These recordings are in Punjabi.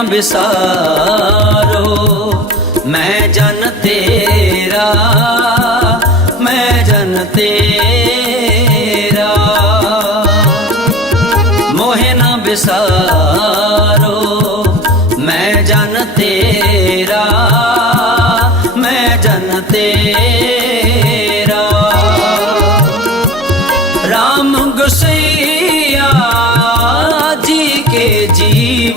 ਨਾ ਵਿਸਾਰੋ ਮੈਂ ਜਨ ਤੇਰਾ, ਮੈਂ ਜਨ ਤੇਰਾ। ਮੋਹਿ ਨਾ ਵਿਸਾਰੋ ਮੈਂ ਜਨ ਤੇਰਾ, ਮੈਂ ਜਨ ਤੇਰਾ। ਰਾਮ ਗੁਸਈਆ ਜੀ ਕੇ ਜੀਵ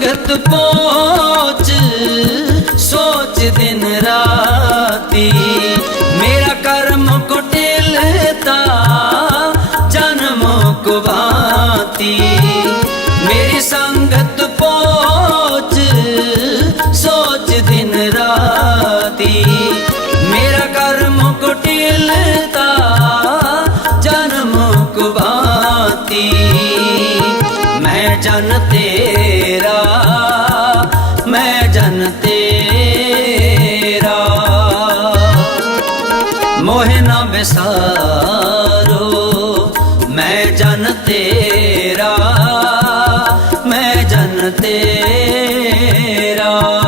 ਸੰਗਤ ਪੋਚ ਸੋਚ ਦਿਨ ਰਾਤੀ। ਮੇਰਾ ਕਰਮ ਕੁਟਿਲਤਾ, ਜਨਮ ਕੁਵਾਤੀ। ਮੇਰੀ ਸੰਗਤ ਪੋਚ ਸੋਚ ਦਿਨ ਰਾਤੀ। ਮੇਰਾ ਕਰਮ ਕੁਟਿਲਤਾ, ਜਨਮ ਕੁਵਾਤੀ। ਮੈਂ ਜਨ ਵਿਸਾਰੋ ਮੈਂ ਜਨ ਤੇਰਾ ਮੈਂ ਜਨ ਤੇਰਾ।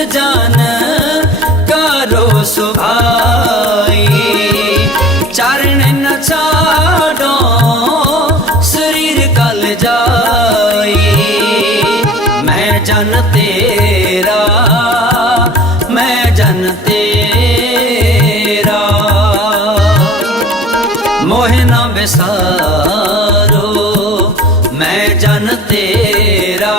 ਵਿਪਤ ਜਨ ਕਰੋ ਸੁਭਾਈ। ਚਰਨ ਨ ਛਾਡੋ ਸਰੀਰ ਕਲ ਜਾਈ। ਮੈਂ ਜਨ ਤੇਰਾ, ਮੈਂ ਜਨ ਤੇਰਾ। ਮੋਹਿ ਨਾ ਵਿਸਾਰੋ ਮੈਂ ਜਨ ਤੇਰਾ।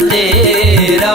ਤੇਰਾ